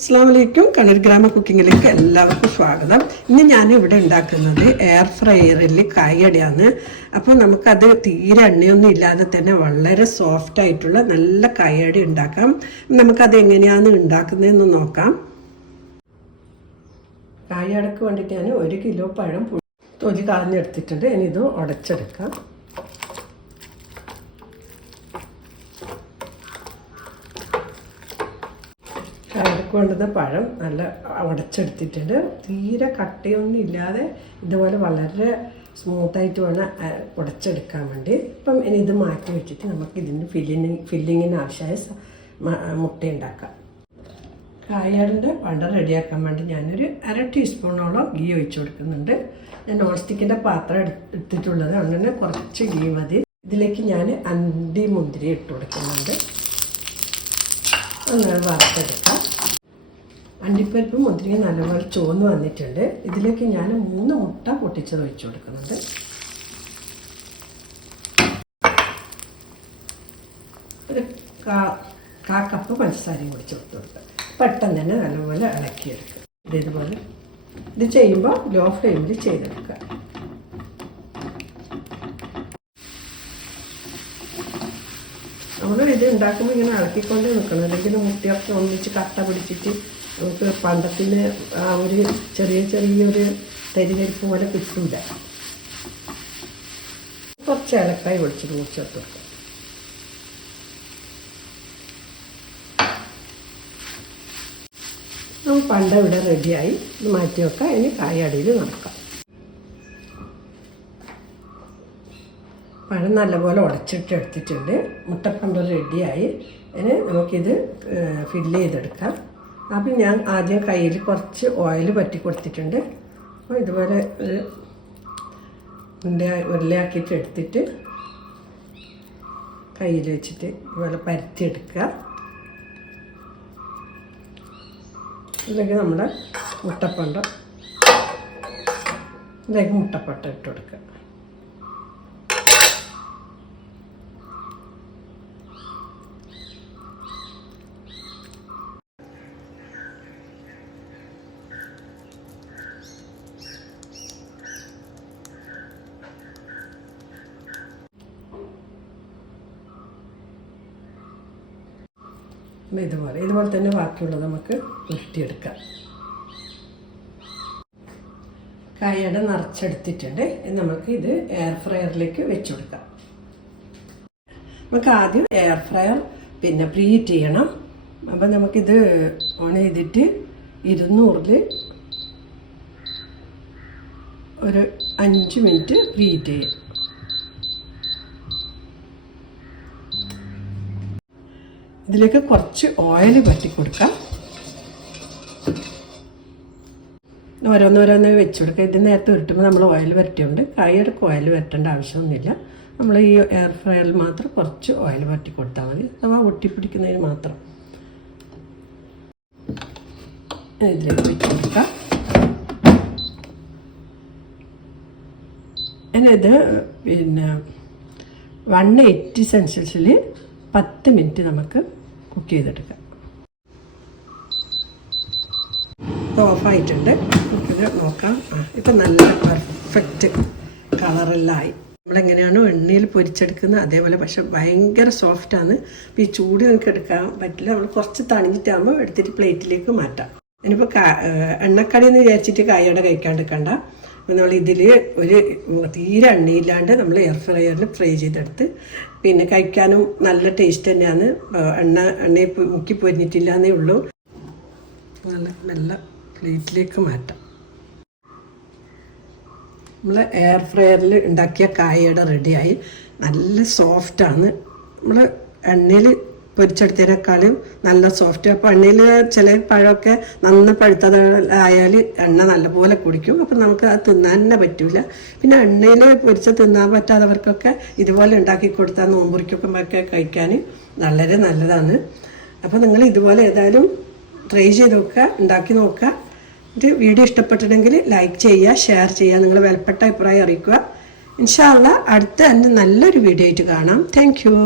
അസ്സലാമലൈക്കും. കണ്ണൂർ ഗ്രാമ കുക്കിങ്ങിലേക്ക് എല്ലാവർക്കും സ്വാഗതം. ഇന്ന് ഞാൻ ഇവിടെ ഉണ്ടാക്കുന്നത് എയർ ഫ്രയറിൽ കായടയാണ്. അപ്പോൾ നമുക്കത് തീരെ എണ്ണയൊന്നും ഇല്ലാതെ തന്നെ വളരെ സോഫ്റ്റ് ആയിട്ടുള്ള നല്ല കായട ഉണ്ടാക്കാം. നമുക്കത് എങ്ങനെയാണ് ഉണ്ടാക്കുന്നതെന്ന് നോക്കാം. കായടക്ക് വേണ്ടിയിട്ട് ഞാൻ 1 കിലോ പഴം തൊലി കളഞ്ഞെടുത്തിട്ടുണ്ട്. ഇനി ഇത് ഉടച്ചെടുക്കാം. കറിക്ക് വേണ്ടുന്ന പഴം നല്ല ഉടച്ചെടുത്തിട്ടുണ്ട്. തീരെ കട്ടയൊന്നും ഇല്ലാതെ ഇതുപോലെ വളരെ സ്മൂത്തായിട്ട് വേണം ഉടച്ചെടുക്കാൻ വേണ്ടി. ഇപ്പം ഇനി ഇത് മാറ്റി വെച്ചിട്ട് നമുക്ക് ഇതിന് ഫില്ലിങ്ങിന് ആവശ്യമായ മുട്ട ഉണ്ടാക്കാം. കായടിൻ്റെ പണ്ട റെഡിയാക്കാൻ വേണ്ടി ഞാനൊരു 1/2 ടീസ്പൂണോളം ഗീ ഒഴിച്ചു കൊടുക്കുന്നുണ്ട്. ഞാൻ നോൺ സ്റ്റിക്കിൻ്റെ പാത്രം എടുത്തിട്ടുള്ളത് അങ്ങനെ കുറച്ച് ഗീ മതി. ഇതിലേക്ക് ഞാൻ അണ്ടി മുന്തിരി ഇട്ട് കൊടുക്കുന്നുണ്ട്. അങ്ങനെ വറുത്തെടുക്കാം. അണ്ടിപ്പരിപ്പ് മുന്തിരി നല്ലപോലെ ചുവന്ന് വന്നിട്ടുണ്ട്. ഇതിലേക്ക് ഞാൻ 3 മുട്ട പൊട്ടിച്ചത് ഒഴിച്ചു കൊടുക്കുന്നുണ്ട്. ഒരു കാ കപ്പ് പഞ്ചസാരയും കൂടി ചേർത്ത് കൊടുക്കുക. പെട്ടെന്ന് തന്നെ നല്ലപോലെ ഇളക്കിയെടുക്കുക. ഇതുപോലെ ഇത് ചെയ്യുമ്പോൾ ലോ ഫ്ലെയിമിൽ ചെയ്തെടുക്കുക. നമ്മൾ ഇത് ഉണ്ടാക്കുമ്പോൾ ഇങ്ങനെ ഇളക്കിക്കൊണ്ട് നിൽക്കണം. അല്ലെങ്കിൽ മുട്ടയൊക്കെ ഒന്നിച്ച് കട്ട പിടിച്ചിട്ട് നമുക്ക് പണ്ടത്തിന് ആ ഒരു ചെറിയൊരു തരിതരിപ്പ് പോലെ കിട്ടില്ല. കുറച്ച് ഏലക്കായ പൊടിച്ചിട്ട് ചേർത്ത് വെക്കാം. നമ്മൾ പണ്ട ഇവിടെ റെഡിയായി. ഇത് മാറ്റി വെക്കാം. ഇനി കായടിയിൽ നടക്കാം. പഴം നല്ലപോലെ ഉടച്ചിട്ട് എടുത്തിട്ടുണ്ട്. മുട്ടപ്പണ്ട റെഡിയായി. ഇനി നമുക്കിത് ഫില്ല് ചെയ്തെടുക്കാം. അപ്പം ഞാൻ ആദ്യം കയ്യിൽ കുറച്ച് ഓയിൽ പറ്റി കൊടുത്തിട്ടുണ്ട്. അപ്പോൾ ഇതുപോലെ ഉരുളയാക്കിയിട്ട് എടുത്തിട്ട് കയ്യിൽ വെച്ചിട്ട് ഇതുപോലെ പരത്തിയെടുക്കുക. ഇതിലേക്ക് നമ്മുടെ മുട്ടപ്പണ്ട ഇതിലേക്ക് മുട്ടപ്പട്ട ഇട്ട് കൊടുക്കുക. ഇതുപോലെ തന്നെ ബാക്കിയുള്ളത് നമുക്ക് ഉരുട്ടിയെടുക്കാം. കായട നിറച്ചെടുത്തിട്ടുണ്ട്. നമുക്ക് ഇത് എയർ ഫ്രയറിലേക്ക് വെച്ച് കൊടുക്കാം. നമുക്ക് ആദ്യം എയർ ഫ്രയർ പ്രീഹീറ്റ് ചെയ്യണം. അപ്പം നമുക്കിത് ഓൺ ചെയ്തിട്ട് 200-ൽ ഒരു 5 മിനിറ്റ് പ്രീഹീറ്റ് ചെയ്യാം. ഇതിലേക്ക് കുറച്ച് ഓയിൽ പറ്റി കൊടുക്കാം. ഓരോന്നോരോന്ന് വെച്ച് കൊടുക്കുക. ഇത് നേരത്തെ ഉരുട്ടുമ്പോൾ നമ്മൾ ഓയിൽ വരട്ടിയുണ്ട്. കായടക്ക് ഓയിൽ വരട്ടേണ്ട ആവശ്യമൊന്നുമില്ല. നമ്മൾ ഈ എയർ ഫ്രയറിൽ മാത്രം കുറച്ച് ഓയിൽ വരട്ടി കൊടുത്താൽ മതി. നമ്മൾ ഒട്ടിപ്പിടിക്കുന്നതിന് മാത്രം. ഇതിലേക്ക് വെച്ച് കൊടുക്കാം. ഇത് 180 സെൽഷ്യസിൽ 10 മിനിറ്റ് നമുക്ക് കുക്ക് ചെയ്തെടുക്കാം. ഓഫായിട്ടുണ്ട്. നമുക്കിത് നോക്കാം. ഇപ്പം നല്ല പെർഫെക്റ്റ് കളറെല്ലാമായി. നമ്മളെങ്ങനെയാണോ എണ്ണയിൽ പൊരിച്ചെടുക്കുന്നത് അതേപോലെ. പക്ഷെ ഭയങ്കര സോഫ്റ്റാണ്. അപ്പോൾ ഈ ചൂട് നമുക്ക് എടുക്കാൻ പറ്റില്ല. നമ്മൾ കുറച്ച് തണിഞ്ഞിട്ടാകുമ്പോൾ എടുത്തിട്ട് പ്ലേറ്റിലേക്ക് മാറ്റാം. ഇനിയിപ്പോൾ എണ്ണക്കടിയെന്ന് വിചാരിച്ചിട്ട് കായട കഴിക്കാണ്ടിരിക്കണ്ട. നമ്മൾ ഇതിൽ ഒരു തീരെ എണ്ണയില്ലാണ്ട് നമ്മൾ എയർ ഫ്രയറിൽ ഫ്രൈ ചെയ്തെടുത്ത് കഴിക്കാനും നല്ല ടേസ്റ്റ് തന്നെയാണ്. എണ്ണയിൽ മുക്കി പൊരിഞ്ഞിട്ടില്ല എന്നേ ഉള്ളൂ. നല്ല പ്ലേറ്റിലേക്ക് മാറ്റാം. നമ്മൾ എയർ ഫ്രയറിൽ ഉണ്ടാക്കിയ കായട റെഡിയായി. നല്ല സോഫ്റ്റാണ്. നമ്മൾ എണ്ണയിൽ പൊരിച്ചെടുത്തതിനേക്കാളും നല്ല സോഫ്റ്റ്. അപ്പോൾ എണ്ണയിൽ ചില പഴമൊക്കെ നന്ന പഴുത്തതായാൽ എണ്ണ നല്ലപോലെ കുടിക്കും. അപ്പം നമുക്ക് അത് തിന്നാൻ തന്നെ പറ്റില്ല. പിന്നെ എണ്ണയിൽ പൊരിച്ച് തിന്നാൻ പറ്റാത്തവർക്കൊക്കെ ഇതുപോലെ ഉണ്ടാക്കി കൊടുത്താൽ നോമ്പുറിക്കൊക്കെ കഴിക്കാൻ വളരെ നല്ലതാണ്. അപ്പോൾ നിങ്ങൾ ഇതുപോലെ ഏതായാലും ട്രൈ ചെയ്ത് നോക്കുക, ഉണ്ടാക്കി നോക്കുക. ഇത് വീഡിയോ ഇഷ്ടപ്പെട്ടിട്ടുണ്ടെങ്കിൽ ലൈക്ക് ചെയ്യുക, ഷെയർ ചെയ്യുക, നിങ്ങൾ വിലപ്പെട്ട അഭിപ്രായം അറിയിക്കുക. ഇൻഷാ അല്ലാഹ് അടുത്ത തന്നെ നല്ലൊരു വീഡിയോ ആയിട്ട് കാണാം. Thank you.